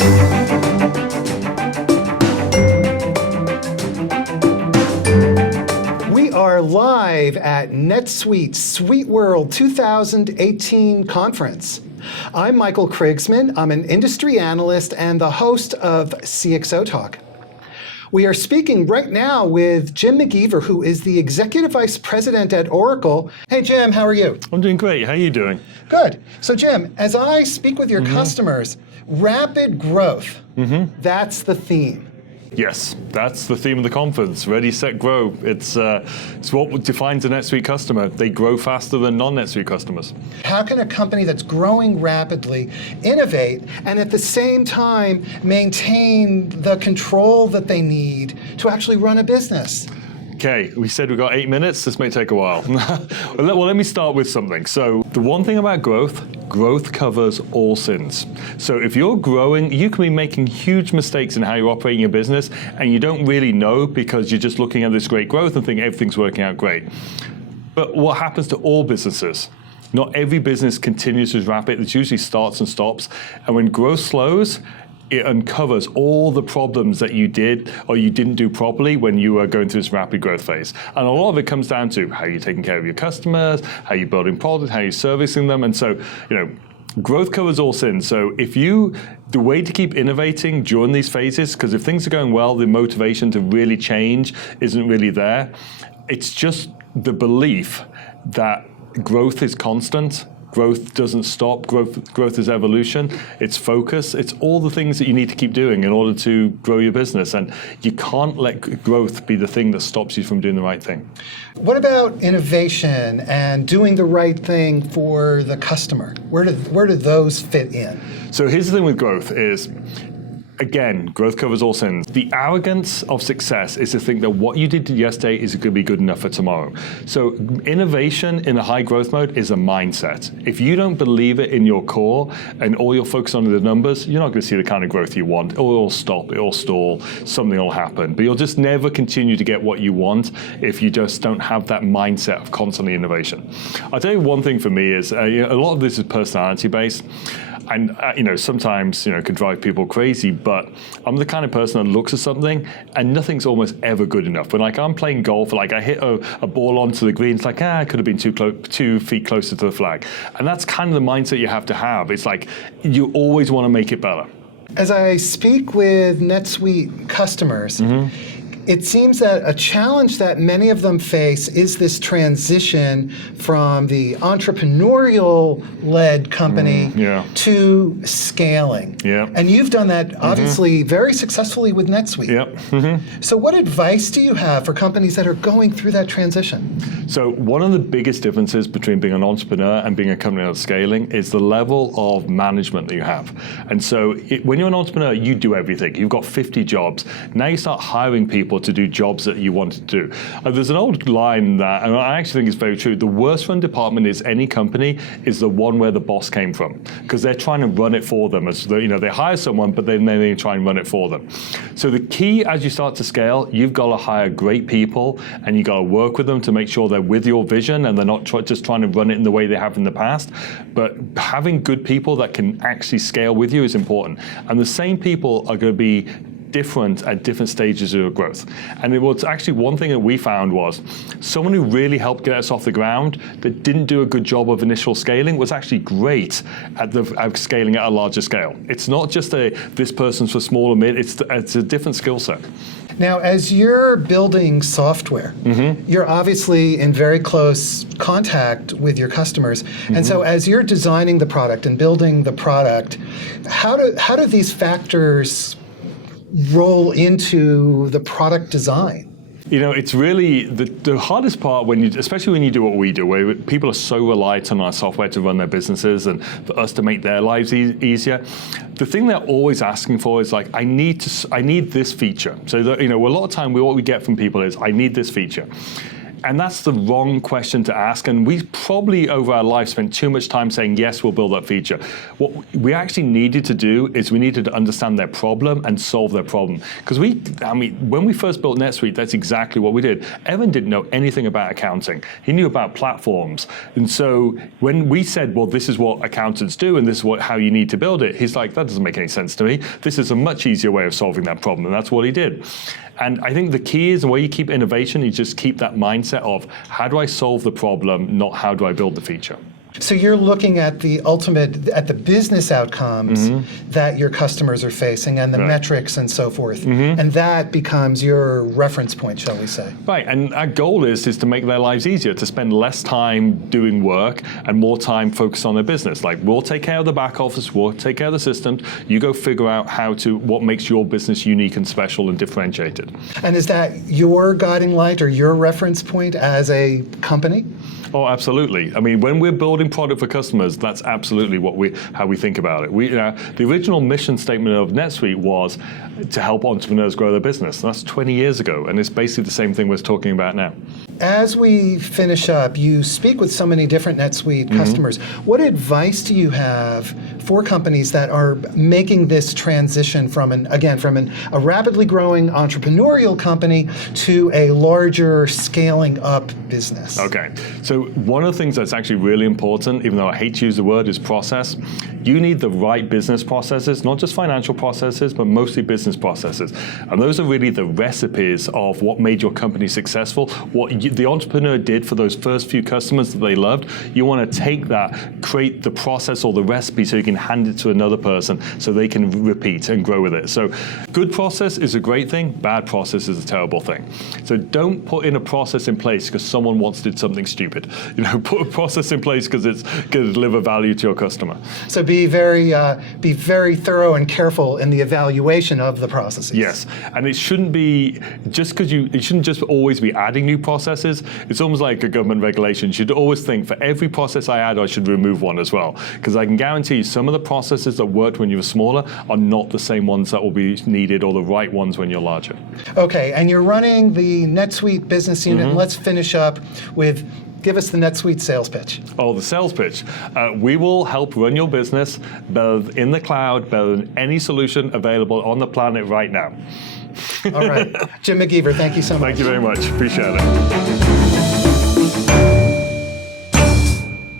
We are live at NetSuite SuiteWorld 2018 conference. I'm Michael Krigsman. I'm an industry analyst and the host of CXOTalk. We are speaking right now with Jim McGeever, who is the Executive Vice President at Oracle. Hey, Jim, how are you? I'm doing great. How are you doing? Good. So, Jim, as I speak with your customers, rapid growth, that's the theme. Yes, that's the theme of the conference. Ready, set, grow. It's what defines a NetSuite customer. They grow faster than non-NetSuite customers. How can a company that's growing rapidly innovate and at the same time maintain the control that they need to actually run a business? Okay, we said we've got 8 minutes. This may take a while. Well, let me start with something. So the one thing about growth covers all sins. So if you're growing, you can be making huge mistakes in how you're operating your business, and you don't really know because you're just looking at this great growth and think everything's working out great. But what happens to all businesses? Not every business continues as rapid. It usually starts and stops. And when growth slows, it uncovers all the problems that you did or you didn't do properly when you were going through this rapid growth phase. And a lot of it comes down to how you're taking care of your customers, how you're building products, how you're servicing them. And so, growth covers all sins. So the way to keep innovating during these phases, because if things are going well, the motivation to really change isn't really there. It's just the belief that growth is constant. Growth doesn't stop. Growth is evolution. It's focus. It's all the things that you need to keep doing in order to grow your business. And you can't let growth be the thing that stops you from doing the right thing. What about innovation and doing the right thing for the customer? Where do those fit in? So here's the thing with growth is, again, growth covers all sins. The arrogance of success is to think that what you did yesterday is going to be good enough for tomorrow. So innovation in a high growth mode is a mindset. If you don't believe it in your core and all you're focused on are the numbers, you're not going to see the kind of growth you want. It will stop, it will stall, something will happen. But you'll just never continue to get what you want if you just don't have that mindset of constantly innovation. I'll tell you one thing for me is, a lot of this is personality based. And sometimes could drive people crazy, but I'm the kind of person that looks at something and nothing's almost ever good enough. When I'm playing golf, I hit a ball onto the green, it's like, I could have been 2 feet closer to the flag. And that's kind of the mindset you have to have. It's like, you always want to make it better. As I speak with NetSuite customers, it seems that a challenge that many of them face is this transition from the entrepreneurial-led company to scaling. And you've done that, obviously, very successfully with NetSuite. So what advice do you have for companies that are going through that transition? So one of the biggest differences between being an entrepreneur and being a company that's scaling is the level of management that you have. And so when you're an entrepreneur, you do everything. You've got 50 jobs. Now you start hiring people to do jobs that you want to do. There's an old line that, and I actually think it's very true, the worst run department is any company is the one where the boss came from, because they're trying to run it for them. They hire someone, but then they try and run it for them. So the key as you start to scale, you've got to hire great people and you got to work with them to make sure they're with your vision and they're not just trying to run it in the way they have in the past. But having good people that can actually scale with you is important. And the same people are going to be different at different stages of growth. And it was actually one thing that we found was someone who really helped get us off the ground that didn't do a good job of initial scaling was actually great at scaling at a larger scale. It's not just this person's for small or mid, it's a different skill set. Now, as you're building software, you're obviously in very close contact with your customers. And so as you're designing the product and building the product, how do these factors roll into the product design? It's really the hardest part especially when you do what we do, where people are so reliant on our software to run their businesses and for us to make their lives easier. The thing they're always asking for is I need this feature. So that, a lot of time what we get from people is, I need this feature. And that's the wrong question to ask. And we probably over our life spent too much time saying, yes, we'll build that feature. What we actually needed to do is we needed to understand their problem and solve their problem. Because when we first built NetSuite, that's exactly what we did. Evan didn't know anything about accounting. He knew about platforms. And so when we said, well, this is what accountants do and this is how you need to build it, he's like, that doesn't make any sense to me. This is a much easier way of solving that problem. And that's what he did. And I think the key is the way you keep innovation, you just keep that mindset of how do I solve the problem, not how do I build the feature. So you're looking at the business outcomes that your customers are facing and the metrics and so forth. And that becomes your reference point, shall we say. Right, and our goal is to make their lives easier, to spend less time doing work and more time focused on their business. Like, we'll take care of the back office, we'll take care of the systems, you go figure out what makes your business unique and special and differentiated. And is that your guiding light or your reference point as a company? Oh, absolutely. I mean, when we're building product for customers, that's absolutely how we think about it. The original mission statement of NetSuite was to help entrepreneurs grow their business. That's 20 years ago, and it's basically the same thing we're talking about now. As we finish up, you speak with so many different NetSuite customers. What advice do you have for companies that are making this transition from a rapidly growing entrepreneurial company to a larger scaling up business? Okay, so one of the things that's actually really important, even though I hate to use the word, is process. You need the right business processes, not just financial processes, but mostly business processes. And those are really the recipes of what made your company successful, what the entrepreneur did for those first few customers that they loved. You want to take that, create the process or the recipe so you can hand it to another person so they can repeat and grow with it. So good process is a great thing, bad process is a terrible thing. So don't put in a process in place because someone once did something stupid. Put a process in place because it's going to deliver value to your customer. So be very thorough and careful in the evaluation of the processes. Yes, and it shouldn't be just because it shouldn't just always be adding new processes. It's almost like a government regulation. You should always think for every process I add, I should remove one as well. Because I can guarantee you some of the processes that worked when you were smaller are not the same ones that will be needed or the right ones when you're larger. Okay, and you're running the NetSuite business unit. And let's finish up with give us the NetSuite sales pitch. Oh, the sales pitch. We will help run your business better in the cloud, better than any solution available on the planet right now. All right. Jim McGeever, thank you so much. Thank you very much. Appreciate it.